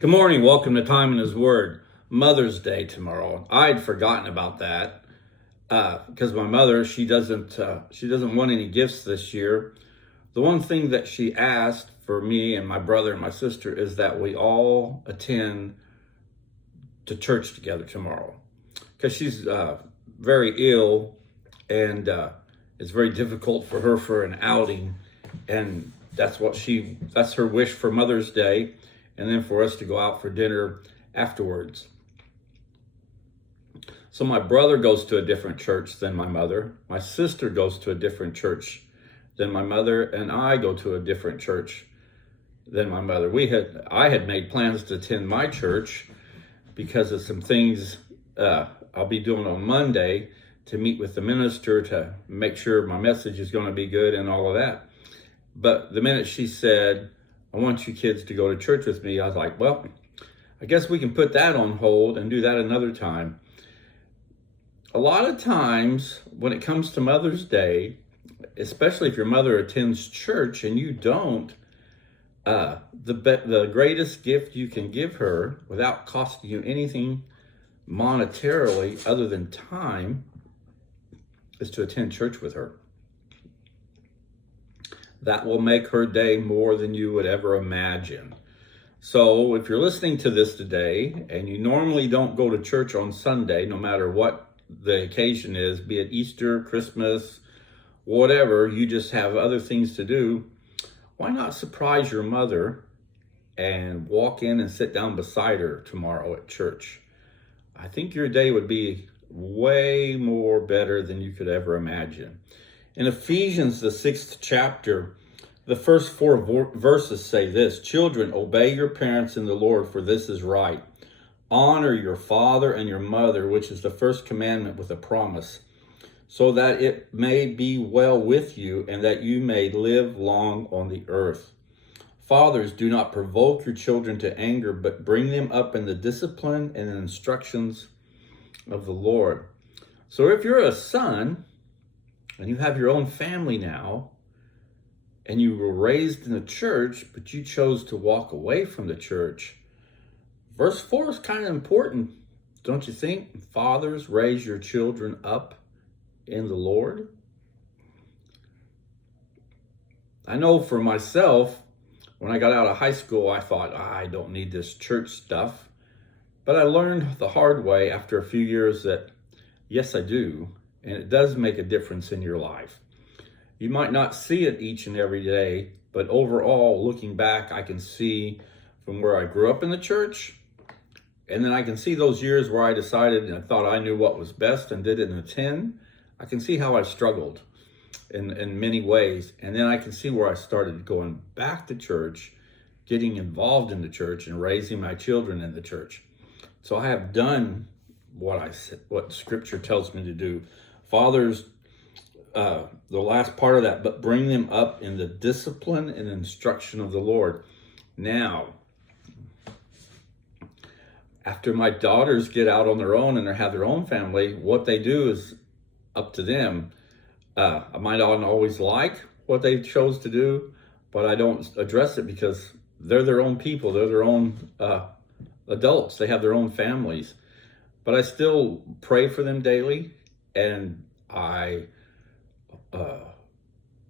Good morning. Welcome to Time in His Word. Mother's Day tomorrow. I'd forgotten about that because my mother she doesn't want any gifts this year. The one thing that she asked for me and my brother and my sister is that we all attend to church together tomorrow because she's very ill and it's very difficult for her for an outing, and that's her wish for Mother's Day, and then for us to go out for dinner afterwards. So my brother goes to a different church than my mother. My sister goes to a different church than my mother, and I go to a different church than my mother. I had made plans to attend my church because of some things I'll be doing on Monday to meet with the minister to make sure my message is going to be good and all of that. But the minute she said, "I want you kids to go to church with me," I was like, well, I guess we can put that on hold and do that another time. A lot of times when it comes to Mother's Day, especially if your mother attends church and you don't, the greatest gift you can give her without costing you anything monetarily other than time is to attend church with her. That will make her day more than you would ever imagine. So if you're listening to this today and you normally don't go to church on Sunday, no matter what the occasion is, be it Easter, Christmas, whatever, you just have other things to do, why not surprise your mother and walk in and sit down beside her tomorrow at church? I think your day would be way more better than you could ever imagine. In Ephesians, the 6th chapter, the first four verses say this: "Children, obey your parents in the Lord, for this is right. Honor your father and your mother, which is the first commandment with a promise, so that it may be well with you and that you may live long on the earth. Fathers, do not provoke your children to anger, but bring them up in the discipline and instructions of the Lord." So if you're a son and you have your own family now, and you were raised in the church, but you chose to walk away from the church, verse 4 is kind of important, don't you think? Fathers, raise your children up in the Lord. I know for myself, when I got out of high school, I thought, I don't need this church stuff. But I learned the hard way after a few years that, yes, I do. And it does make a difference in your life. You might not see it each and every day, but overall, looking back, I can see from where I grew up in the church, and then I can see those years where I decided and I thought I knew what was best and didn't attend. I can see how I struggled in many ways. And then I can see where I started going back to church, getting involved in the church, and raising my children in the church. So I have done what Scripture tells me to do. Fathers, the last part of that, but bring them up in the discipline and instruction of the Lord. Now, after my daughters get out on their own and they have their own family, what they do is up to them. I might not always like what they chose to do, but I don't address it because they're their own people. They're their own adults. They have their own families. But I still pray for them daily, and I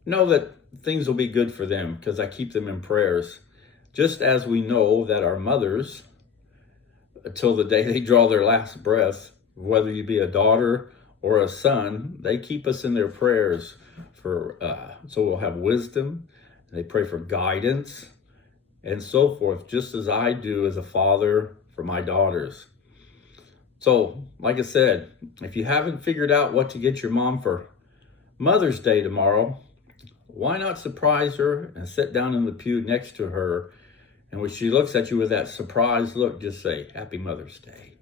know that things will be good for them because I keep them in prayers. Just as we know that our mothers, until the day they draw their last breath, whether you be a daughter or a son, they keep us in their prayers so we'll have wisdom. They pray for guidance and so forth, just as I do as a father for my daughters. So, like I said, if you haven't figured out what to get your mom for Mother's Day tomorrow, why not surprise her and sit down in the pew next to her, and when she looks at you with that surprised look, just say, "Happy Mother's Day."